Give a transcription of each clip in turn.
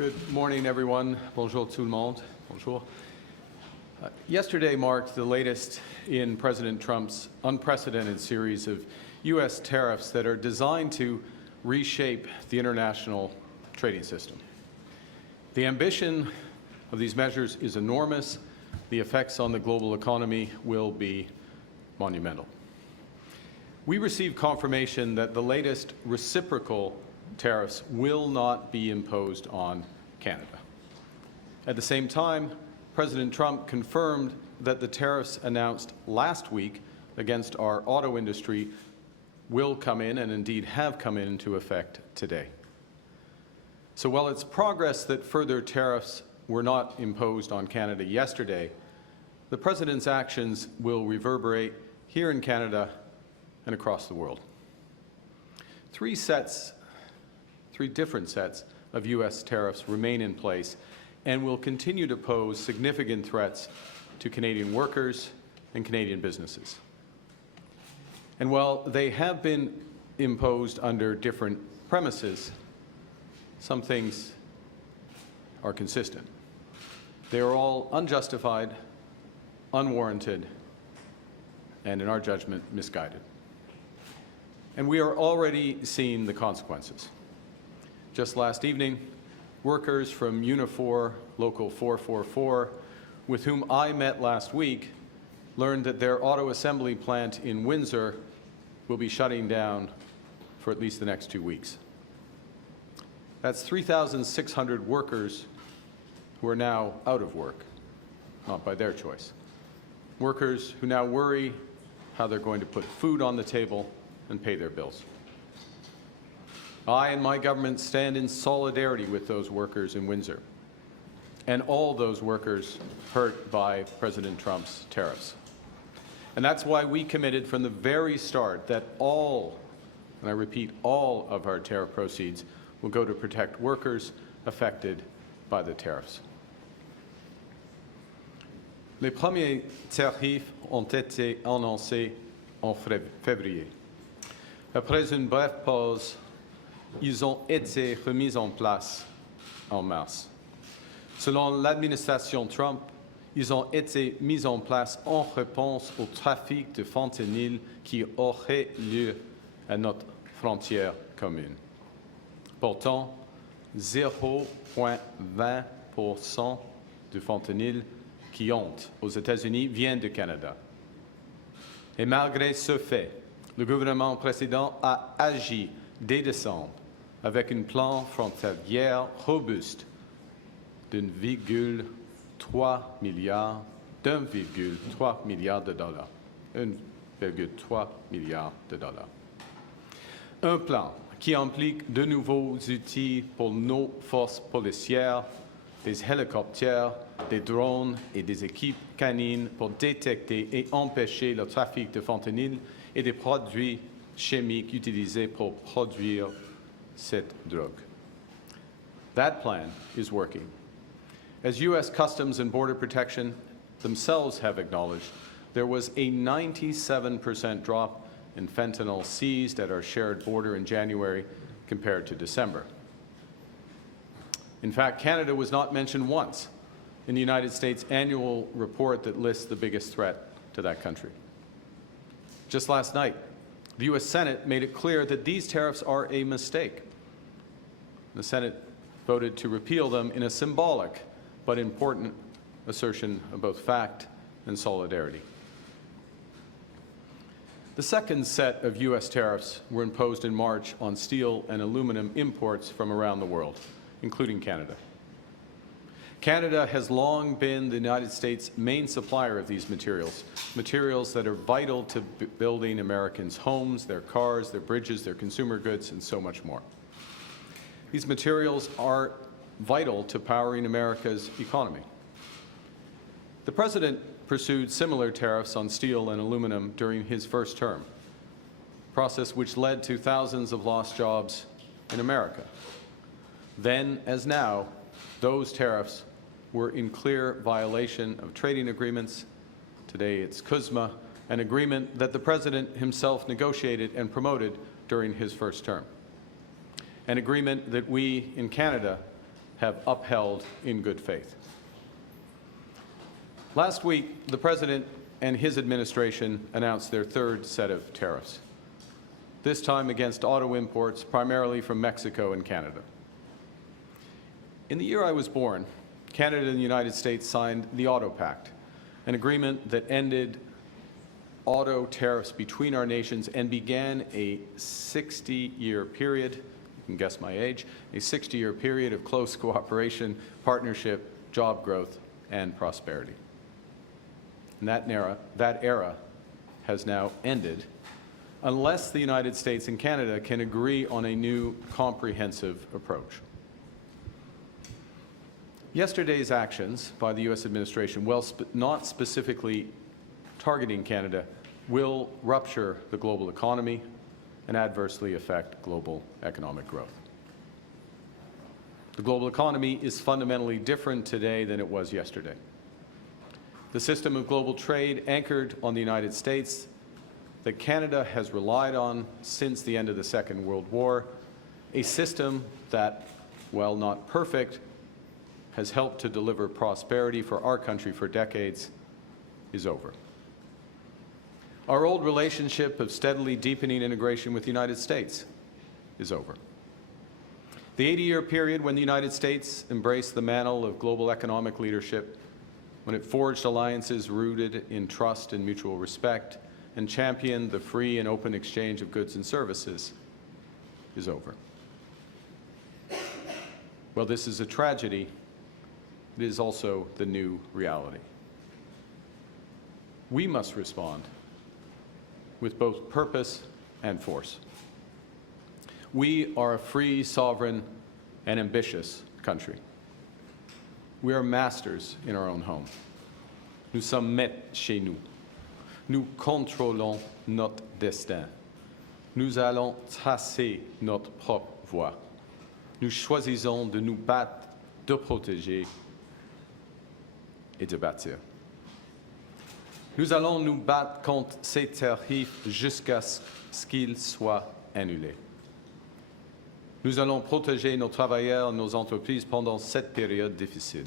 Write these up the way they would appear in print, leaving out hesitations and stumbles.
Good morning, everyone. Bonjour tout le monde. Bonjour. Yesterday marked the latest in President Trump's unprecedented series of U.S. tariffs that are designed to reshape the international trading system. The ambition of these measures is enormous. The effects on the global economy will be monumental. We received confirmation that the latest reciprocal tariffs will not be imposed on Canada. At the same time, President Trump confirmed that the tariffs announced last week against our auto industry will come in, and indeed have come into effect today. So while it's progress that further tariffs were not imposed on Canada yesterday, the President's actions will reverberate here in Canada and across the world. Three different sets of U.S. tariffs remain in place and will continue to pose significant threats to Canadian workers and Canadian businesses. And while they have been imposed under different premises, some things are consistent. They are all unjustified, unwarranted, and in our judgment, misguided. And we are already seeing the consequences. Just last evening, workers from Unifor Local 444, with whom I met last week, learned that their auto assembly plant in Windsor will be shutting down for at least the next 2 weeks. That's 3,600 workers who are now out of work, not by their choice. Workers who now worry how they're going to put food on the table and pay their bills. I and my government stand in solidarity with those workers in Windsor and all those workers hurt by President Trump's tariffs. And that's why we committed from the very start that all, and I repeat, all of our tariff proceeds will go to protect workers affected by the tariffs. Les premiers tarifs ont été annoncés en février. Après une brève pause, ils ont été remis en place en mars. Selon l'administration Trump, ils ont été mis en place en réponse au trafic de fentanyl qui aurait lieu à notre frontière commune. Pourtant, 0,20% du fentanyl qui entre aux États-Unis vient du Canada. Et malgré ce fait, le gouvernement précédent a agi dès décembre avec un plan frontalier robuste d'1,3 milliard de dollars. 1,3 milliard de dollars. Un plan qui implique de nouveaux outils pour nos forces policières, des hélicoptères, des drones et des équipes canines pour détecter et empêcher le trafic de fentanyl et des produits chimiques utilisés pour produire cette drogue. That plan is working. As U.S. Customs and Border Protection themselves have acknowledged, there was a 97% drop in fentanyl seized at our shared border in January compared to December. In fact, Canada was not mentioned once in the United States annual report that lists the biggest threat to that country. Just last night, the U.S. Senate made it clear that these tariffs are a mistake. The Senate voted to repeal them in a symbolic but important assertion of both fact and solidarity. The second set of U.S. tariffs were imposed in March on steel and aluminum imports from around the world, including Canada. Canada has long been the United States' main supplier of these materials, materials that are vital to building Americans' homes, their cars, their bridges, their consumer goods, and so much more. These materials are vital to powering America's economy. The President pursued similar tariffs on steel and aluminum during his first term, a process which led to thousands of lost jobs in America. Then, as now, those tariffs were in clear violation of trading agreements. Today it's CUSMA, an agreement that the President himself negotiated and promoted during his first term. An agreement that we in Canada have upheld in good faith. Last week, the President and his administration announced their third set of tariffs, this time against auto imports primarily from Mexico and Canada. In the year I was born, Canada and the United States signed the Auto Pact, an agreement that ended auto tariffs between our nations and began a 60-year period, you can guess my age, a 60-year period of close cooperation, partnership, job growth, and prosperity. And that era has now ended unless the United States and Canada can agree on a new comprehensive approach. Yesterday's actions by the U.S. administration, while not specifically targeting Canada, will rupture the global economy and adversely affect global economic growth. The global economy is fundamentally different today than it was yesterday. The system of global trade anchored on the United States that Canada has relied on since the end of the Second World War, a system that, while not perfect, has helped to deliver prosperity for our country for decades, is over. Our old relationship of steadily deepening integration with the United States is over. The 80-year period when the United States embraced the mantle of global economic leadership, when it forged alliances rooted in trust and mutual respect, and championed the free and open exchange of goods and services, is over. Well, this is a tragedy. It is also the new reality. We must respond with both purpose and force. We are a free, sovereign, and ambitious country. We are masters in our own home. Nous sommes maîtres chez nous. Nous contrôlons notre destin. Nous allons tracer notre propre voie. Nous choisissons de nous battre, de protéger et de bâtir. Nous allons nous battre contre ces tarifs jusqu'à ce qu'ils soient annulés. Nous allons protéger nos travailleurs et nos entreprises pendant cette période difficile.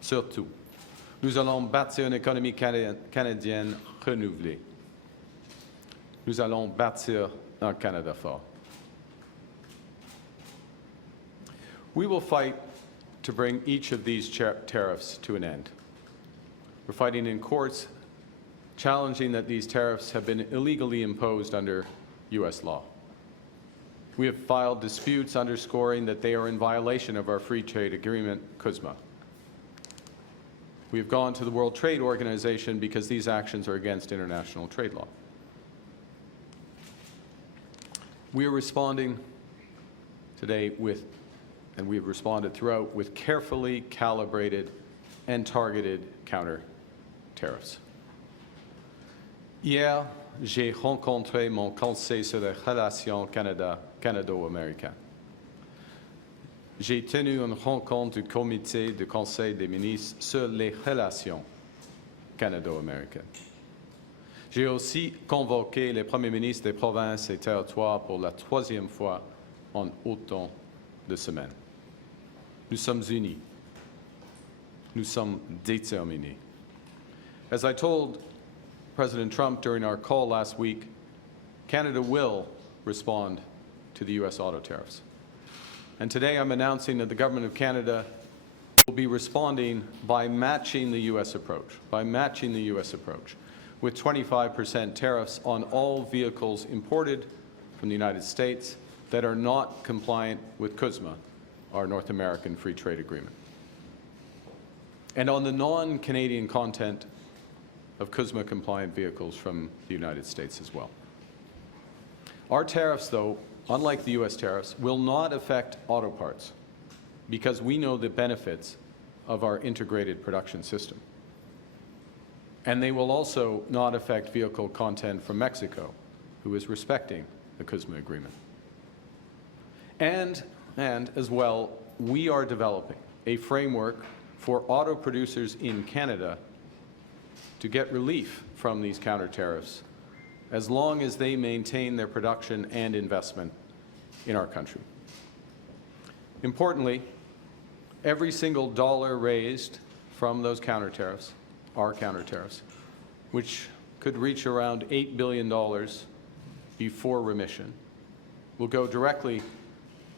Surtout, nous allons bâtir une économie canadienne renouvelée. Nous allons bâtir un Canada fort. We will fight to bring each of these tariffs to an end. We're fighting in courts, challenging that these tariffs have been illegally imposed under U.S. law. We have filed disputes underscoring that they are in violation of our free trade agreement, CUSMA. We have gone to the World Trade Organization because these actions are against international trade law. We are responding today with, and we have responded throughout, with carefully calibrated and targeted counter tariffs. Hier, j'ai rencontré mon conseil sur les relations canado-américaines. J'ai tenu une rencontre du comité du Conseil des ministres sur les relations canado-américaines. J'ai aussi convoqué les premiers ministres des provinces et territoires pour la troisième fois en autant de semaines. Nous sommes unis. Nous sommes déterminés. As I told President Trump during our call last week, Canada will respond to the U.S. auto tariffs. And today I'm announcing that the Government of Canada will be responding by matching the U.S. approach, with 25% tariffs on all vehicles imported from the United States that are not compliant with CUSMA, our North American Free Trade Agreement, and on the non-Canadian content of CUSMA-compliant vehicles from the United States as well. Our tariffs, though, unlike the U.S. tariffs, will not affect auto parts because we know the benefits of our integrated production system. And they will also not affect vehicle content from Mexico, who is respecting the CUSMA agreement. And as well, we are developing a framework for auto producers in Canada to get relief from these counter tariffs as long as they maintain their production and investment in our country. Importantly, Every single dollar raised from those counter tariffs, our counter tariffs, which could reach around $8 billion before remission, will go directly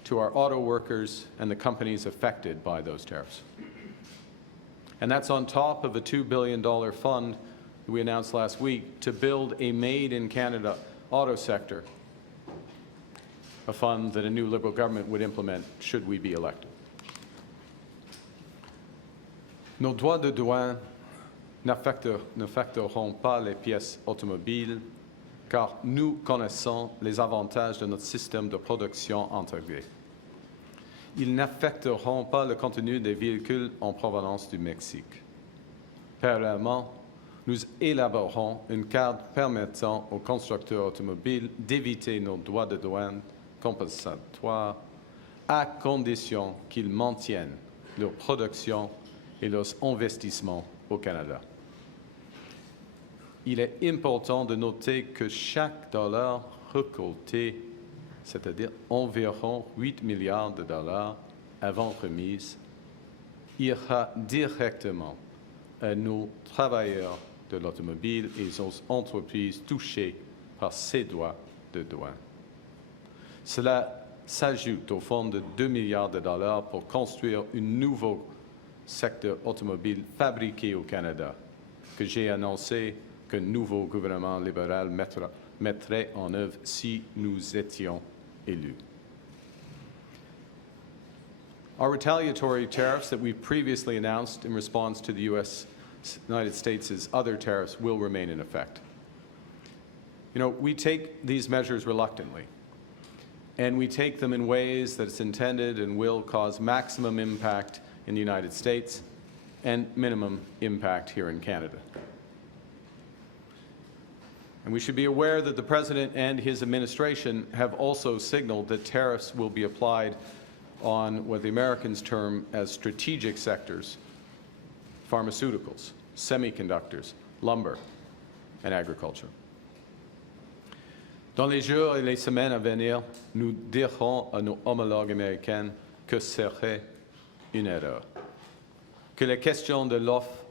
to our auto workers and the companies affected by those tariffs. And that's on top of a $2 billion fund that we announced last week to build a made-in-Canada auto sector, a fund that a new Liberal government would implement should we be elected. Nos droits de douane n'affecteront pas les pièces automobiles car nous connaissons les avantages de notre système de production intégré. Ils n'affecteront pas le contenu des véhicules en provenance du Mexique. Parallèlement, nous élaborerons une carte permettant aux constructeurs automobiles d'éviter nos droits de douane compensatoires à condition qu'ils maintiennent leur production et leurs investissements au Canada. Il est important de noter que chaque dollar récolté, c'est-à-dire environ 8 milliards de dollars avant remise, ira directement à nos travailleurs de l'automobile et aux entreprises touchées par ces droits de douane. Cela s'ajoute au fonds de 2 milliards de dollars pour construire un nouveau secteur automobile fabriqué au Canada, que j'ai annoncé que le nouveau gouvernement libéral mettrait en œuvre si nous étions élus. Our retaliatory tariffs that we previously announced in response to the United States' other tariffs will remain in effect. You know, we take these measures reluctantly, and we take them in ways that it's intended and will cause maximum impact in the United States and minimum impact here in Canada. And we should be aware that the President and his administration have also signaled that tariffs will be applied on what the Americans term as strategic sectors: pharmaceuticals, semiconductors, lumber, and agriculture. Dans les jours et les semaines à venir, nous dirons à nos homologues américains que serait une erreur, que la question de l'offre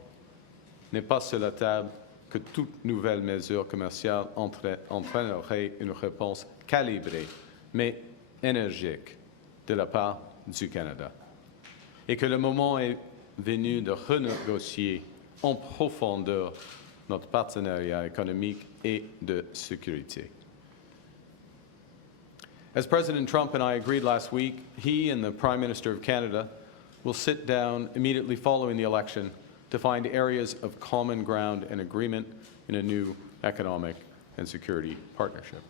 n'est pas sur la table, que toute nouvelle mesure commerciale entraînerait une réponse calibrée, mais énergique, de la part du Canada, et que le moment est venu de renégocier en profondeur notre partenariat économique et de sécurité. As President Trump and I agreed last week, he and the Prime Minister of Canada will sit down immediately following the election to find areas of common ground and agreement in a new economic and security partnership.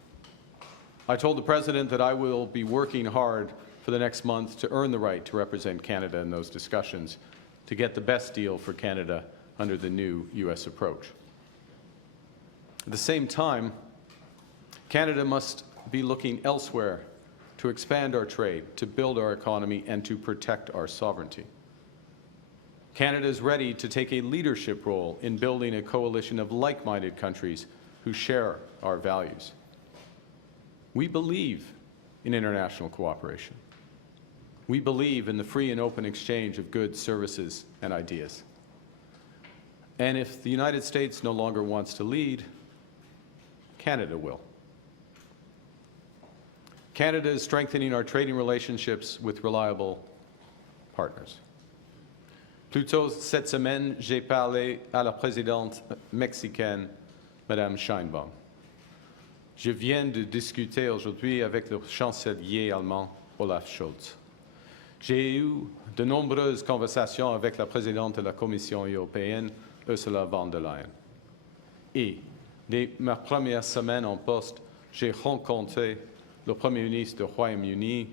I told the President that I will be working hard for the next month to earn the right to represent Canada in those discussions to get the best deal for Canada under the new U.S. approach. At the same time, Canada must be looking elsewhere to expand our trade, to build our economy, and to protect our sovereignty. Canada is ready to take a leadership role in building a coalition of like-minded countries who share our values. We believe in international cooperation. We believe in the free and open exchange of goods, services, and ideas. And if the United States no longer wants to lead, Canada will. Canada is strengthening our trading relationships with reliable partners. Plus tôt cette semaine, j'ai parlé à la présidente mexicaine, Madame Sheinbaum. Je viens de discuter aujourd'hui avec le chancelier allemand, Olaf Scholz. J'ai eu de nombreuses conversations avec la présidente de la Commission européenne, Ursula von der Leyen. Et dès ma première semaine en poste, j'ai rencontré le Premier ministre du Royaume-Uni,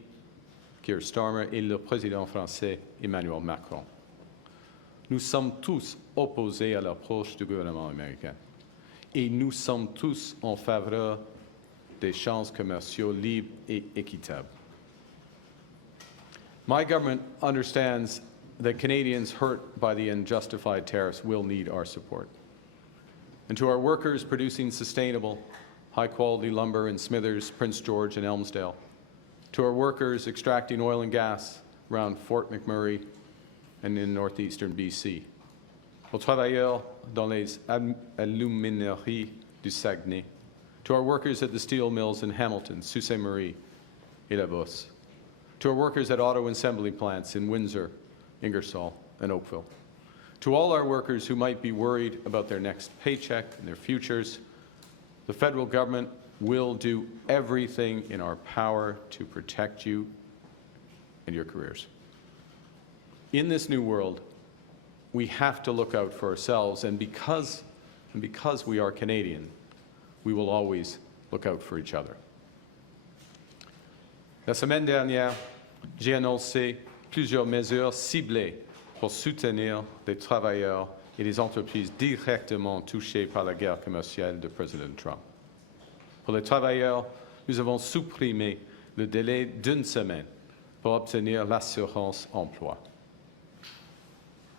Keir Starmer, et le président français, Emmanuel Macron. Nous sommes tous opposés à l'approche du gouvernement américain. Et nous sommes tous en faveur d'échanges commerciaux libres et équitables. My government understands that Canadians hurt by the unjustified tariffs will need our support. And to our workers producing sustainable, high-quality lumber in Smithers, Prince George, and Elmsdale, to our workers extracting oil and gas around Fort McMurray and in northeastern BC, aux travailleurs dans les alumineries du Saguenay, to our workers at the steel mills in Hamilton, Sault Ste. Marie, et La Beauce, to our workers at auto assembly plants in Windsor, Ingersoll, and Oakville, to all our workers who might be worried about their next paycheck and their futures, the federal government will do everything in our power to protect you and your careers. In this new world, we have to look out for ourselves, and because we are Canadian, we will always look out for each other. La semaine dernière, j'ai annoncé plusieurs mesures ciblées pour soutenir les travailleurs et les entreprises directement touchées par la guerre commerciale de Président Trump. Pour les travailleurs, nous avons supprimé le délai d'une semaine pour obtenir l'assurance emploi.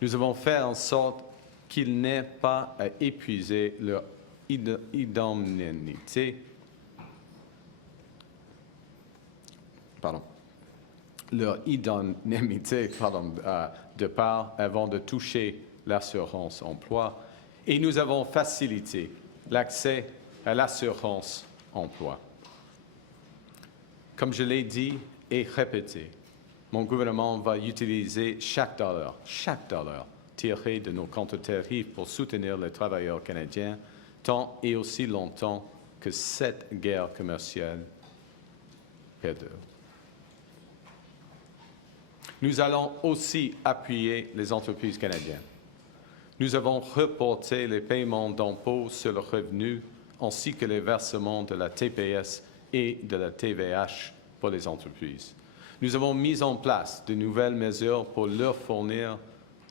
Nous avons fait en sorte qu'ils n'aient pas à épuiser leur indemnité de part avant de toucher l'assurance emploi, et nous avons facilité l'accès à l'assurance emploi. Comme je l'ai dit et répété, mon gouvernement va utiliser chaque dollar tiré de nos comptes tarifs pour soutenir les travailleurs canadiens tant et aussi longtemps que cette guerre commerciale perdure. Nous allons aussi appuyer les entreprises canadiennes. Nous avons reporté les paiements d'impôts sur le revenu ainsi que les versements de la TPS et de la TVH pour les entreprises. Nous avons mis en place de nouvelles mesures pour leur fournir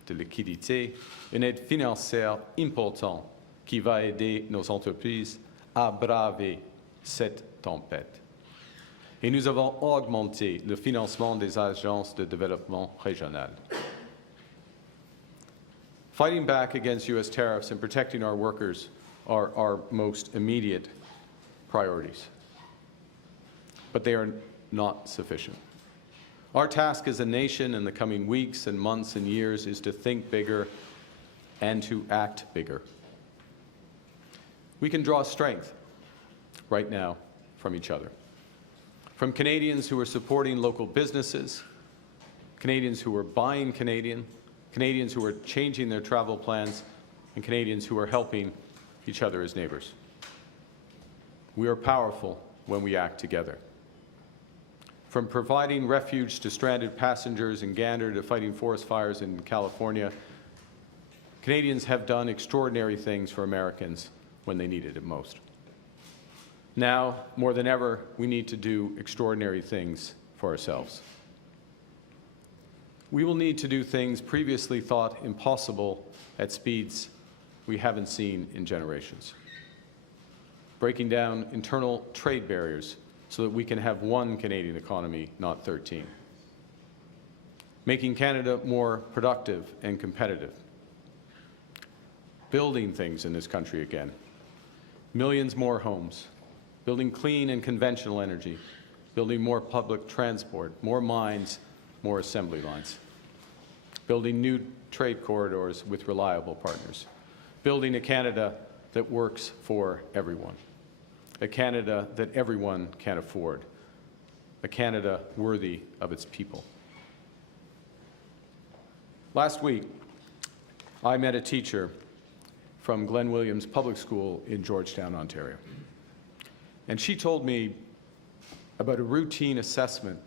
de liquidités, une aide financière importante qui va aider nos entreprises à braver cette tempête. Et nous avons augmenté le financement des agences de développement régional. Fighting back against U.S. tariffs and protecting our workers are our most immediate priorities. But they are not sufficient. Our task as a nation in the coming weeks and months and years is to think bigger and to act bigger. We can draw strength right now from each other. From Canadians who are supporting local businesses, Canadians who are buying Canadian, Canadians who are changing their travel plans, and Canadians who are helping each other as neighbors. We are powerful when we act together. From providing refuge to stranded passengers in Gander to fighting forest fires in California, Canadians have done extraordinary things for Americans when they needed it most. Now, more than ever, we need to do extraordinary things for ourselves. We will need to do things previously thought impossible at speeds we haven't seen in generations. Breaking down internal trade barriers so that we can have one Canadian economy, not 13. Making Canada more productive and competitive. Building things in this country again. Millions more homes. Building clean and conventional energy. Building more public transport, more mines, more assembly lines. Building new trade corridors with reliable partners. Building a Canada that works for everyone. A Canada that everyone can afford. A Canada worthy of its people. Last week, I met a teacher from Glen Williams Public School in Georgetown, Ontario. And she told me about a routine assignment,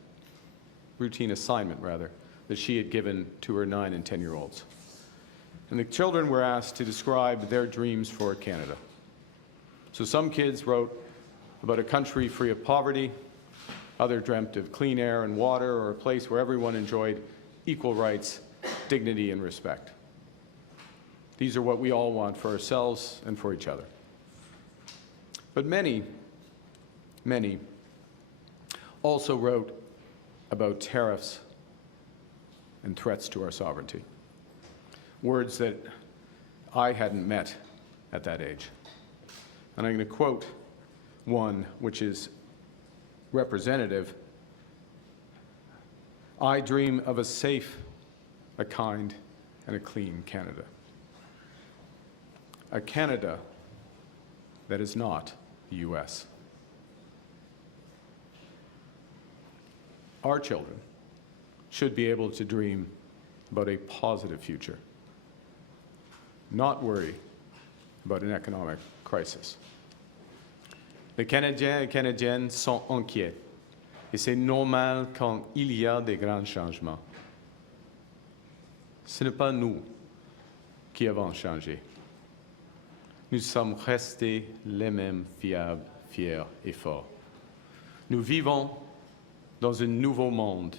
that she had given to her 9- and 10-year-olds. And the children were asked to describe their dreams for Canada. So some kids wrote about a country free of poverty, others dreamt of clean air and water, or a place where everyone enjoyed equal rights, dignity, and respect. These are what we all want for ourselves and for each other. But many also wrote about tariffs and threats to our sovereignty, words that I hadn't met at that age. And I'm going to quote one which is representative. I dream of a safe, a kind, and a clean Canada. A Canada that is not the U.S. Our children should be able to dream about a positive future, not worry about an economic crisis. Les Canadiens et Canadiennes sont inquiets, et c'est normal quand il y a des grands changements. Ce n'est pas nous qui avons changé. Nous sommes restés les mêmes fiables, fiers et forts. Nous vivons dans un nouveau monde,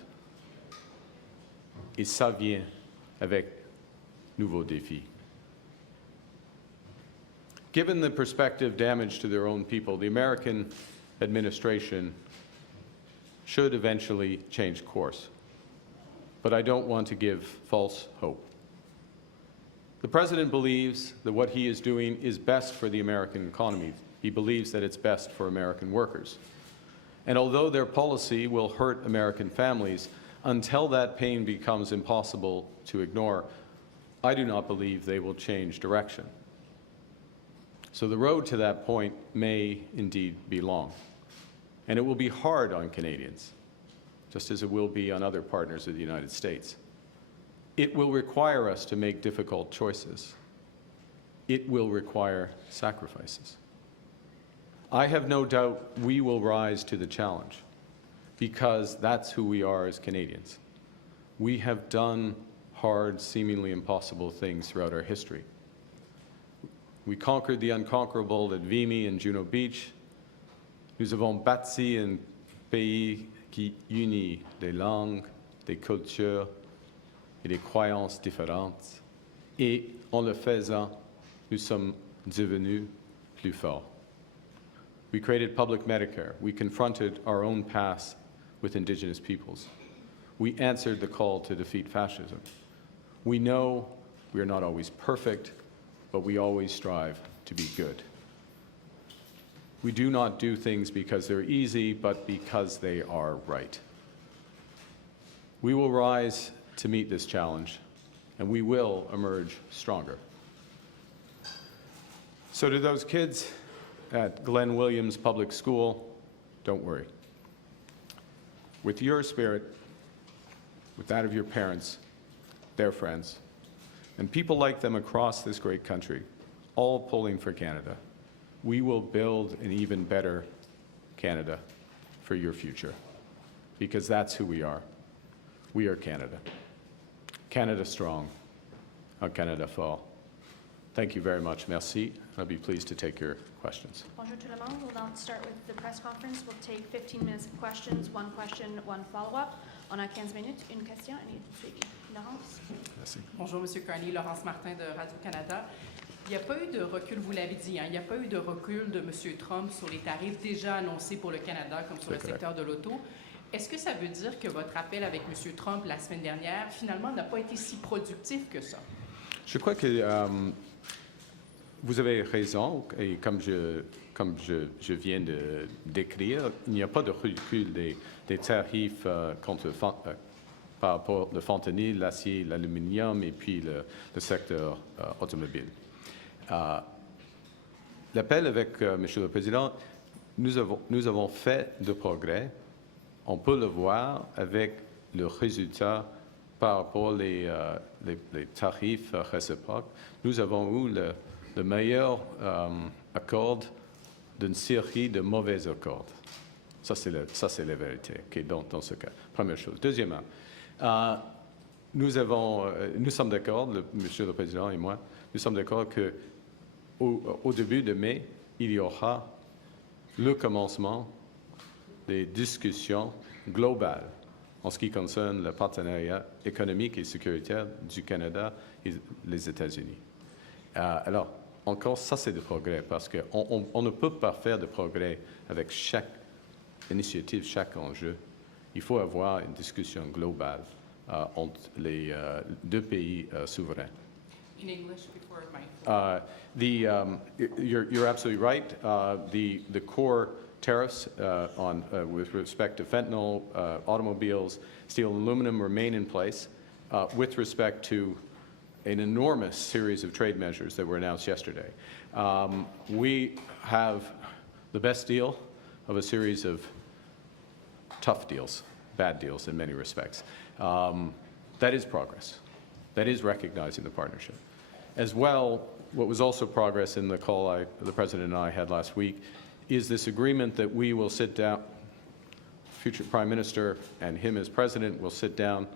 et ça vient avec nouveaux défis. Given the prospective damage to their own people, the American administration should eventually change course. But I don't want to give false hope. The President believes that what he is doing is best for the American economy. He believes that it's best for American workers. And although their policy will hurt American families, until that pain becomes impossible to ignore, I do not believe they will change direction. So the road to that point may indeed be long. And it will be hard on Canadians, just as it will be on other partners of the United States. It will require us to make difficult choices. It will require sacrifices. I have no doubt we will rise to the challenge, because that's who we are as Canadians. We have done hard, seemingly impossible things throughout our history. We conquered the unconquerable at Vimy and Juno Beach. Nous avons bâti un pays qui unit des langues, des cultures et des croyances différentes. Et en le faisant, nous sommes devenus plus forts. We created public Medicare. We confronted our own past with Indigenous peoples. We answered the call to defeat fascism. We know we are not always perfect, but we always strive to be good. We do not do things because they're easy, but because they are right. We will rise to meet this challenge, and we will emerge stronger. So to those kids at Glenn Williams Public School, don't worry. With your spirit, with that of your parents, their friends, and people like them across this great country, all pulling for Canada, we will build an even better Canada for your future, because that's who we are. We are Canada. Canada strong, and Canada fort. Thank you very much. Merci. I'll be pleased to take your questions. Bonjour tout le monde. We'll now start with the press conference. We'll take 15 minutes of questions, one question, one follow-up. On a 15 minutes, une question et une suivi. Laurence. Merci. Bonjour, M. Carney. Laurence Martin de Radio-Canada. Il n'y a pas eu de recul, vous l'avez dit, il n'y a pas eu de recul de M. Trump sur les tarifs déjà annoncés pour le Canada, comme sur le secteur de l'auto. Est-ce que ça veut dire que votre appel avec M. Trump la semaine dernière, finalement, n'a pas été si productif que ça? Je crois que vous avez raison, et comme je viens de décrire, il n'y a pas de recul des tarifs par rapport au fentanyl, l'acier, l'aluminium et puis le secteur automobile. L'appel avec Monsieur le Président, nous avons fait de progrès. On peut le voir avec le résultat par rapport les tarifs réciproques. Nous avons eu le meilleur accord d'une série de mauvais accords. Ça, c'est la vérité dans ce cas. Première chose. Deuxièmement, nous sommes d'accord, Monsieur le Président et moi, nous sommes d'accord qu'au début de mai, il y aura le commencement des discussions globales en ce qui concerne le partenariat économique et sécuritaire du Canada et les États-Unis. Alors, encore, ça c'est du progrès, parce qu'on ne peut pas faire de progrès avec chaque initiative, chaque enjeu. Il faut avoir une discussion globale entre les deux pays souverains. In English before my... You're absolutely right. The core tariffs with respect to fentanyl, automobiles, steel and aluminum remain in place. With respect to an enormous series of trade measures that were announced yesterday. We have the best deal of a series of tough deals, bad deals in many respects. That is progress. That is recognizing the partnership. As well, what was also progress in the call the President and I had last week is this agreement that we will sit down, future Prime Minister and him as President will sit down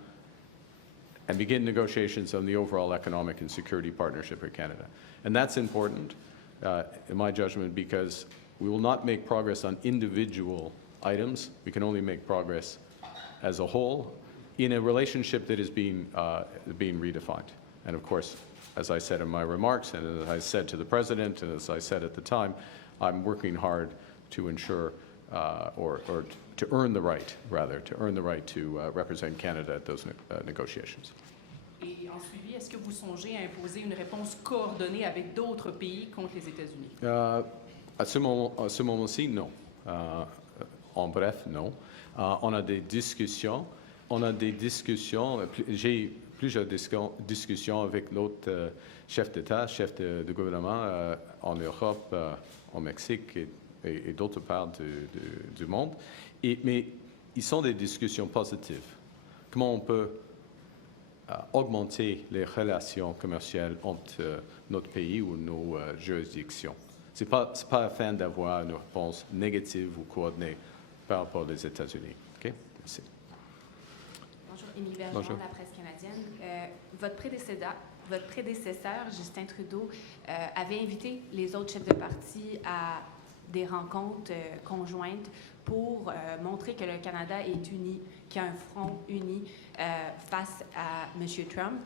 and begin negotiations on the overall economic and security partnership with Canada. And that's important, in my judgment, because we will not make progress on individual items. We can only make progress as a whole in a relationship that is being redefined. And of course, as I said in my remarks, and as I said to the President, and as I said at the time, I'm working hard to ensure, or to earn the right, rather, to represent Canada at those negotiations. Et en suivi, est-ce que vous songez à imposer une réponse coordonnée avec d'autres pays contre les États-Unis? À ce moment-ci, non. En bref, non. On a des discussions. J'ai plusieurs discussions avec l'autre chef d'État, chef de gouvernement en Europe, au Mexique et d'autres parts du monde. Mais ils sont des discussions positives. Comment on peut augmenter les relations commerciales entre notre pays ou nos juridictions. Ce n'est pas afin d'avoir une réponse négative ou coordonnée par rapport aux États-Unis. OK? Merci. Bonjour, Émilie Bergeron, Bonjour. de la presse canadienne. Votre prédécesseur, Justin Trudeau, avait invité les autres chefs de parti à des rencontres conjointes pour montrer que le Canada est uni, qu'il y a un front uni face à M. Trump.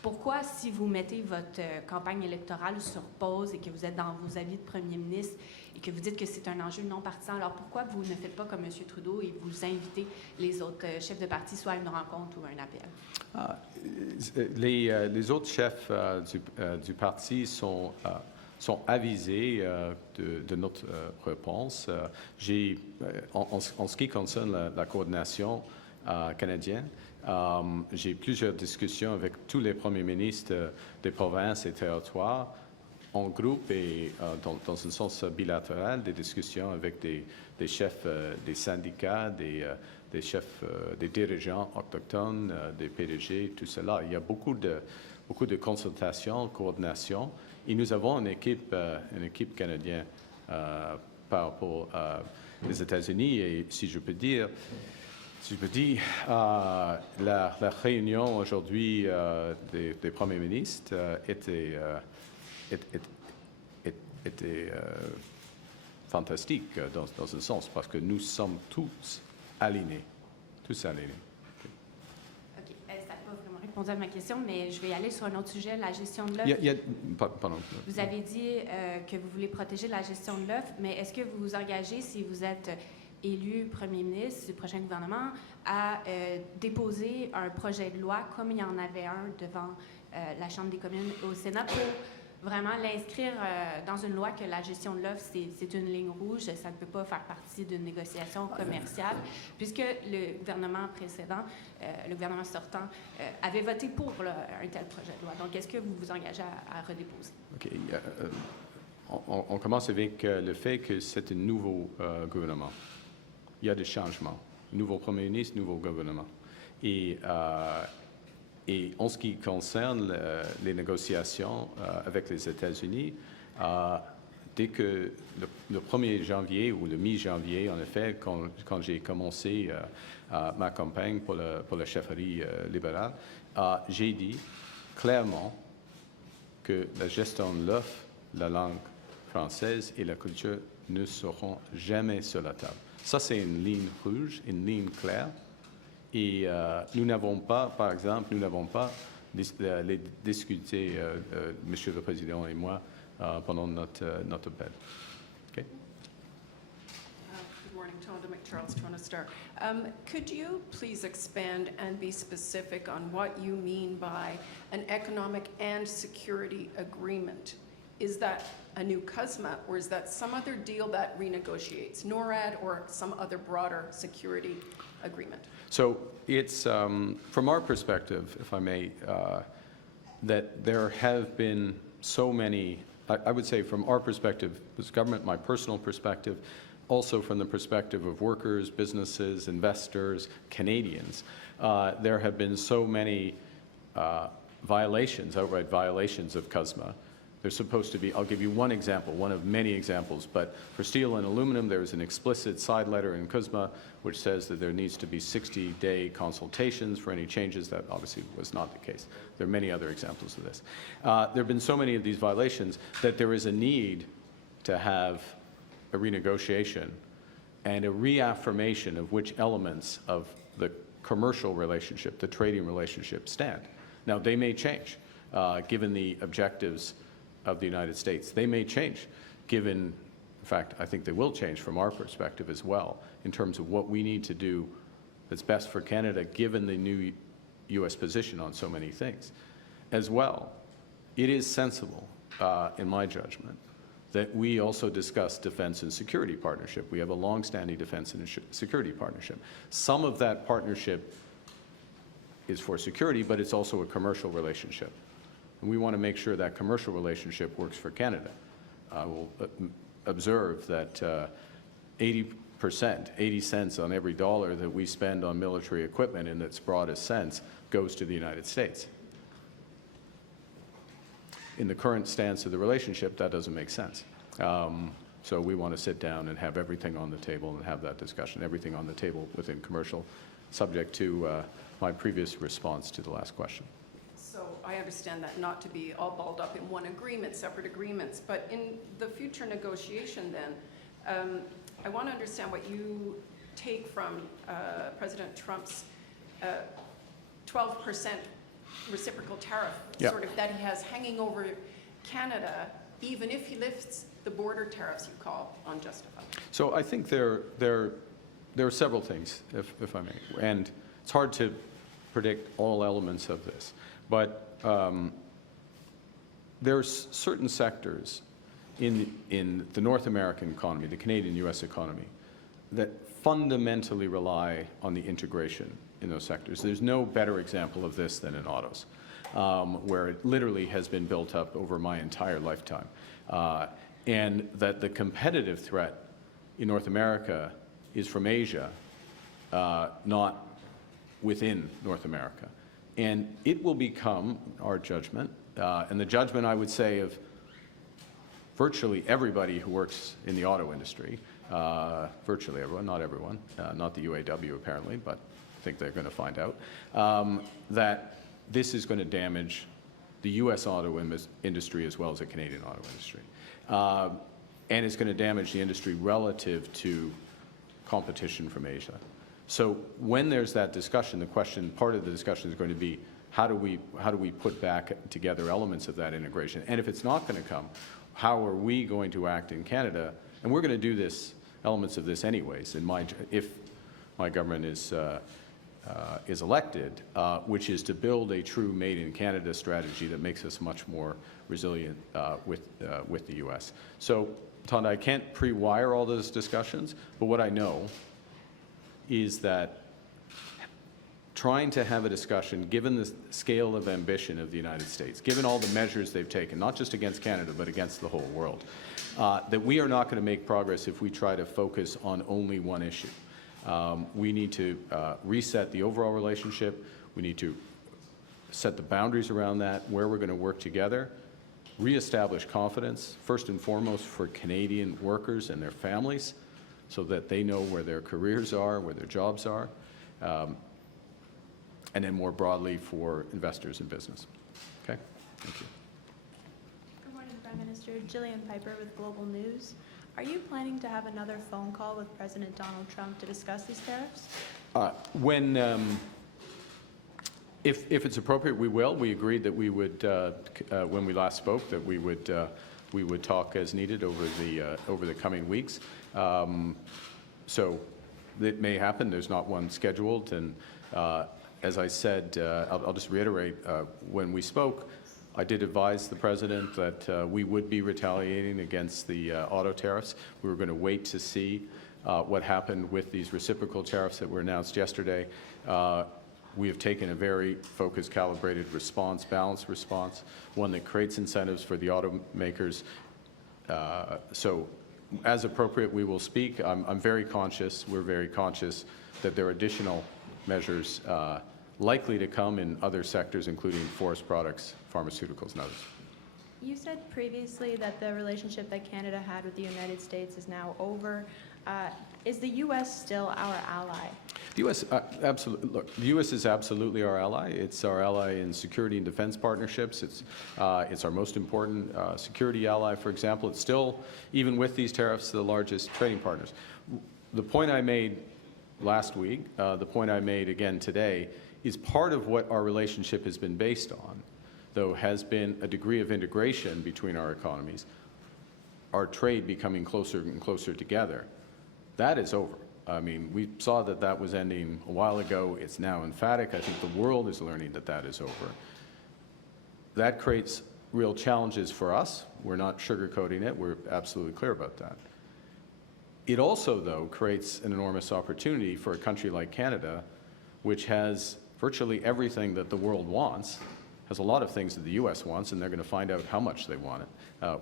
Pourquoi, si vous mettez votre campagne électorale sur pause et que vous êtes dans vos avis de premier ministre et que vous dites que c'est un enjeu non partisan, alors pourquoi vous ne faites pas comme M. Trudeau et vous invitez les autres chefs de parti soit à une rencontre ou à un appel? Les autres chefs du parti sont avisés de notre réponse. En ce qui concerne la coordination canadienne, j'ai plusieurs discussions avec tous les premiers ministres des provinces et territoires en groupe et dans un sens bilatéral, des discussions avec des chefs des syndicats, des chefs, des dirigeants autochtones, des PDG, tout cela. Il y a beaucoup de consultations, coordination. Et nous avons une équipe canadienne par rapport aux États-Unis. Et si je peux dire, la réunion aujourd'hui des premiers ministres était fantastique dans un sens, parce que nous sommes tous alignés. OK. Ça n'a pas vraiment répondu à ma question, mais je vais aller sur un autre sujet, la gestion de l'œuf. Pardon. Vous avez dit que vous voulez protéger la gestion de l'œuf, mais est-ce que vous vous engagez, si vous êtes élu premier ministre du prochain gouvernement, à déposer un projet de loi, comme il y en avait un devant la Chambre des communes au Sénat, pour vraiment l'inscrire dans une loi que la gestion de l'œuf, c'est une ligne rouge, ça ne peut pas faire partie d'une négociation commerciale, puisque le gouvernement précédent, le gouvernement sortant, avait voté pour un tel projet de loi. Donc, est-ce que vous vous engagez à redéposer? OK. On commence avec le fait que c'est un nouveau gouvernement. Il y a des changements. Nouveau premier ministre, nouveau gouvernement. Et en ce qui concerne les négociations avec les États-Unis, dès que le 1er janvier ou le mi-janvier, en effet, quand j'ai commencé ma campagne pour la chefferie libérale, j'ai dit clairement que la gestion de l'œuf, la langue française et la culture ne seront jamais sur la table. Ça, c'est une ligne rouge, une ligne claire. Et nous n'avons pas, par exemple, les discuté, Monsieur le Président et moi, pendant notre appel. Okay? Good morning, Tonda McCharles, Toronto Star. Could you please expand and be specific on what you mean by an economic and security agreement? Is that a new CUSMA, or is that some other deal that renegotiates NORAD or some other broader security agreement? So it's, from our perspective, if I may, that there have been so many, I would say from our perspective as government, my personal perspective, also from the perspective of workers, businesses, investors, Canadians, there have been so many violations, outright violations of CUSMA. There's supposed to be, I'll give you one example, one of many examples, but for steel and aluminum, there is an explicit side letter in CUSMA which says that there needs to be 60-day consultations for any changes. That obviously was not the case. There are many other examples of this. There have been so many of these violations that there is a need to have a renegotiation and a reaffirmation of which elements of the commercial relationship, the trading relationship, stand. Now, they may change, given the objectives of the United States. They may change, given, in fact, I think they will change from our perspective as well, in terms of what we need to do that's best for Canada, given the new U.S. position on so many things. As well, it is sensible, in my judgment, that we also discuss defense and security partnership. We have a long-standing defense and security partnership. Some of that partnership is for security, but it's also a commercial relationship. And we want to make sure that commercial relationship works for Canada. I will observe that 80%, 80 cents on every dollar that we spend on military equipment in its broadest sense goes to the United States. In the current stance of the relationship, that doesn't make sense. So we want to sit down and have everything on the table and have that discussion, everything on the table within commercial, subject to my previous response to the last question. So I understand that not to be all balled up in one agreement, separate agreements, but in the future negotiation then, I want to understand what you take from President Trump's 12% reciprocal tariff, sort of that he has hanging over Canada, even if he lifts the border tariffs you call unjustified. So I think there are several things, if I may, and it's hard to predict all elements of this, but there's certain sectors in the North American economy, the Canadian-U.S. economy, that fundamentally rely on the integration in those sectors. There's no better example of this than in autos, where it literally has been built up over my entire lifetime. And that the competitive threat in North America is from Asia, not within North America. And it will become our judgment, and the judgment, I would say, of virtually everybody who works in the auto industry, virtually everyone, not everyone, not the UAW apparently, but I think they're going to find out, that this is going to damage the U.S. auto industry as well as the Canadian auto industry. And it's going to damage the industry relative to competition from Asia. So when there's that discussion, the question, part of the discussion is going to be, how do we put back together elements of that integration? And if it's not going to come, how are we going to act in Canada? And we're going to do this, elements of this anyways, if my government is elected, which is to build a true Made in Canada strategy that makes us much more resilient with the U.S. So, Tonda, I can't pre-wire all those discussions, but what I know is that trying to have a discussion, given the scale of ambition of the United States, given all the measures they've taken, not just against Canada, but against the whole world, that we are not going to make progress if we try to focus on only one issue. We need to reset the overall relationship. We need to set the boundaries around that, where we're going to work together, reestablish confidence, first and foremost for Canadian workers and their families, so that they know where their careers are, where their jobs are, and then more broadly for investors and business. Okay? Thank you. Good morning, Prime Minister. Jillian Piper with Global News. Are you planning to have another phone call with President Donald Trump to discuss these tariffs? If it's appropriate, we will. We agreed that we would, when we last spoke, that we would talk as needed over the coming weeks. So it may happen. There's not one scheduled. And as I said, I'll just reiterate, when we spoke, I did advise the President that we would be retaliating against the auto tariffs. We were going to wait to see what happened with these reciprocal tariffs that were announced yesterday. We have taken a very focused, calibrated response, balanced response, one that creates incentives for the automakers. So as appropriate, we will speak. I'm very conscious, we're very conscious that there are additional measures likely to come in other sectors, including forest products, pharmaceuticals, and others. You said previously that the relationship that Canada had with the United States is now over. Is the U.S. still our ally? The U.S. Absolutely. Look, the U.S. is absolutely our ally. It's our ally in security and defense partnerships. It's our most important security ally, for example. It's still, even with these tariffs, the largest trading partners. The point I made last week, the point I made again today, is part of what our relationship has been based on, though, has been a degree of integration between our economies, our trade becoming closer and closer together. That is over. I mean, we saw that that was ending a while ago. It's now emphatic. I think the world is learning that that is over. That creates real challenges for us. We're not sugarcoating it. We're absolutely clear about that. It also, though, creates an enormous opportunity for a country like Canada, which has virtually everything that the world wants, has a lot of things that the U.S. wants, and they're going to find out how much they want it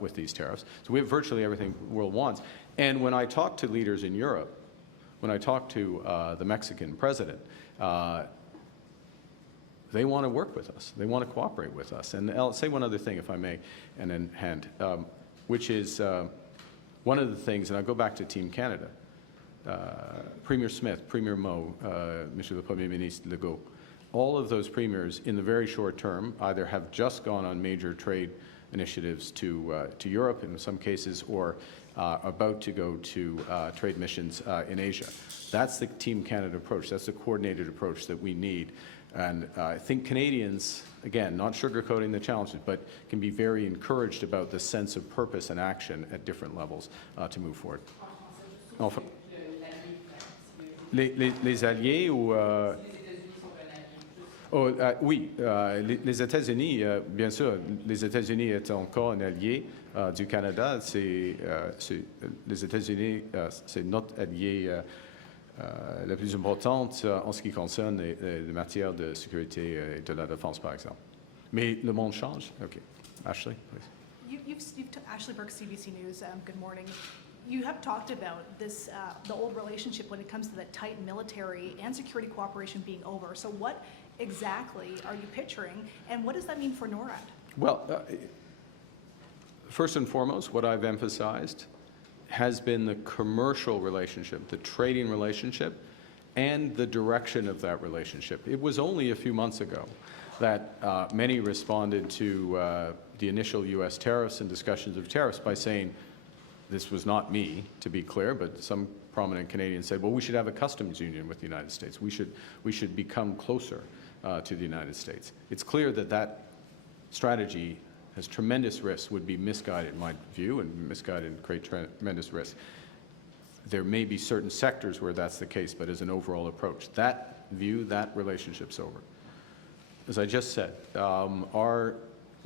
with these tariffs. So we have virtually everything the world wants. And when I talk to leaders in Europe, when I talk to the Mexican president, they want to work with us. They want to cooperate with us. And I'll say one other thing, if I may, and then hand, which is one of the things, and I'll go back to Team Canada, Premier Smith, Premier Moe, Monsieur le Premier Ministre Legault, all of those premiers in the very short term either have just gone on major trade initiatives to Europe in some cases, or about to go to trade missions in Asia. That's the Team Canada approach. That's the coordinated approach that we need. And I think Canadians, again, not sugarcoating the challenges, but can be very encouraged about the sense of purpose and action at different levels to move forward. Enfin, les alliés ou... Oh, oui, les États-Unis, bien sûr, les États-Unis est encore un allié du Canada. Les États-Unis, c'est notre allié la plus importante en ce qui concerne les matières de sécurité et de la défense, par exemple. Mais le monde change. OK. Ashley, please. Ashley Burke, CBC News. Good morning. You have talked about this, the old relationship when it comes to the tight military and security cooperation being over. So what exactly are you picturing, and what does that mean for NORAD? Well, first and foremost, what I've emphasized has been the commercial relationship, the trading relationship, and the direction of that relationship. It was only a few months ago that many responded to the initial U.S. tariffs and discussions of tariffs by saying, this was not me, to be clear, but some prominent Canadians said, well, we should have a customs union with the United States. We should become closer to the United States. It's clear that that strategy has tremendous risks, would be misguided in my view, and misguided and create tremendous risks. There may be certain sectors where that's the case, but as an overall approach, that view, that relationship's over. As I just said, our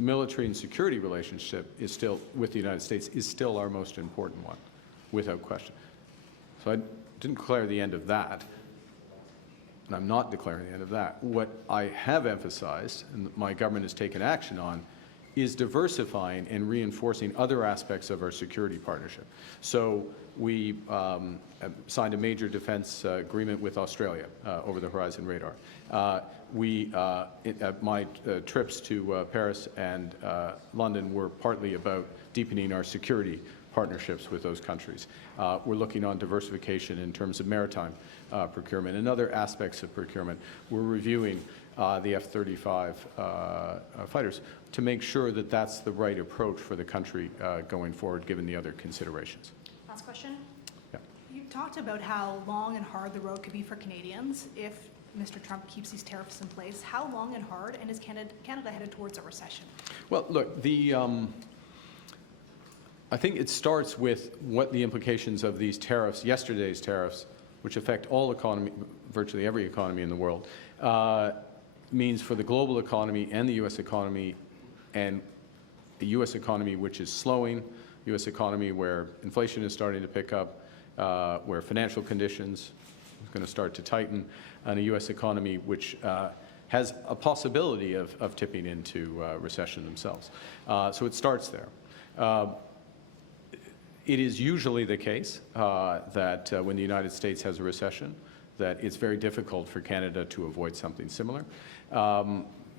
military and security relationship is still, with the United States, is still our most important one, without question. So I didn't declare the end of that, and I'm not declaring the end of that. What I have emphasized, and my government has taken action on, is diversifying and reinforcing other aspects of our security partnership. So we signed a major defense agreement with Australia, over the horizon radar. My trips to Paris and London were partly about deepening our security partnerships with those countries. We're looking on diversification in terms of maritime procurement and other aspects of procurement. We're reviewing the F-35 fighters to make sure that that's the right approach for the country going forward, given the other considerations. Last question. Yeah. You talked about how long and hard the road could be for Canadians if Mr. Trump keeps these tariffs in place. How long and hard, and is Canada headed towards a recession? Well, look, I think it starts with what the implications of these tariffs, yesterday's tariffs, which affect all economy, virtually every economy in the world, means for the global economy and the U.S. economy And the U.S. economy, which is slowing, U.S. economy where inflation is starting to pick up, where financial conditions are going to start to tighten, and a U.S. economy which has a possibility of tipping into recession themselves. So it starts there. It is usually the case that when the United States has a recession, that it's very difficult for Canada to avoid something similar.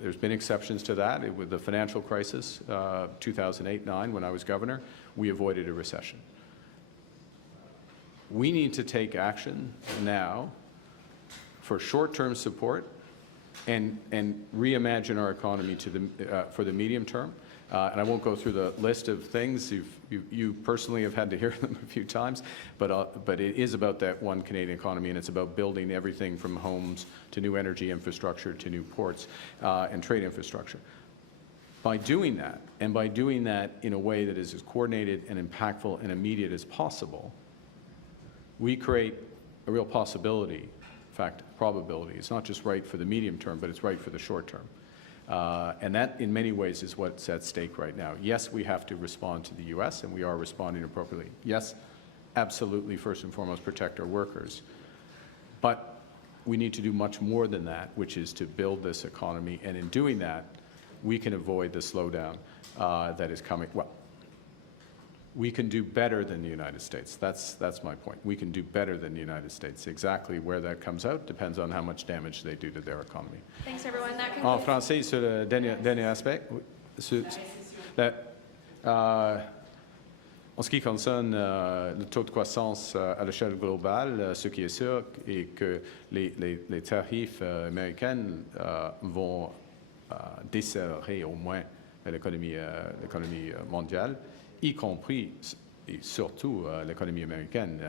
There's been exceptions to that. With the financial crisis, 2008-9, when I was governor, we avoided a recession. We need to take action now for short-term support and reimagine our economy for the medium term. And I won't go through the list of things. You personally have had to hear them a few times, but it is about that one Canadian economy, and it's about building everything from homes to new energy infrastructure to new ports and trade infrastructure. By doing that, and by doing that in a way that is as coordinated and impactful and immediate as possible, we create a real possibility, in fact, probability. It's not just right for the medium term, but it's right for the short term. And that, in many ways, is what's at stake right now. Yes, we have to respond to the U.S., and we are responding appropriately. Yes, absolutely, first and foremost, protect our workers. But we need to do much more than that, which is to build this economy. And in doing that, we can avoid the slowdown that is coming. Well, we can do better than the United States. That's my point. We can do better than the United States. Exactly where that comes out depends on how much damage they do to their economy. Thanks, everyone. That En concludes. français, sur le dernier aspect, en ce qui concerne le taux de croissance à l'échelle globale, ce qui est sûr est que les tarifs américains vont desserrer au moins l'économie mondiale, y compris et surtout l'économie américaine.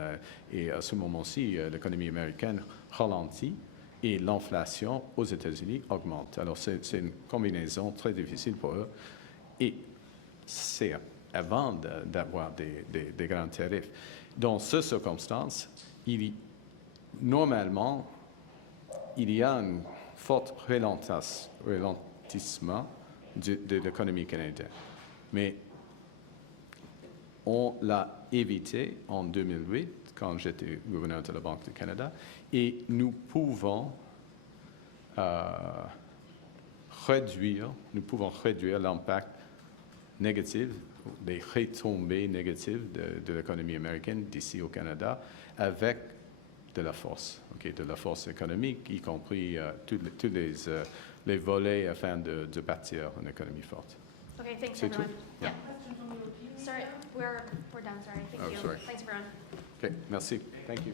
Et à ce moment-ci, l'économie américaine ralentit et l'inflation aux États-Unis augmente. Alors, c'est une combinaison très difficile pour eux. Et c'est avant d'avoir des grands tarifs. Dans ces circonstances, normalement, il y a un fort ralentissement de l'économie canadienne. Mais on l'a évité en 2008, quand j'étais gouverneur de la Banque du Canada, et nous pouvons réduire l'impact négatif, les retombées négatives de l'économie américaine d'ici au Canada avec de la force, de la force économique, y compris tous les volets afin de bâtir une économie forte. Okay, thanks, C'est tout? everyone. Yeah. Sorry, we're done. Sorry. Thank Oh, you. sorry. Thanks, everyone. Okay, merci. Thank you.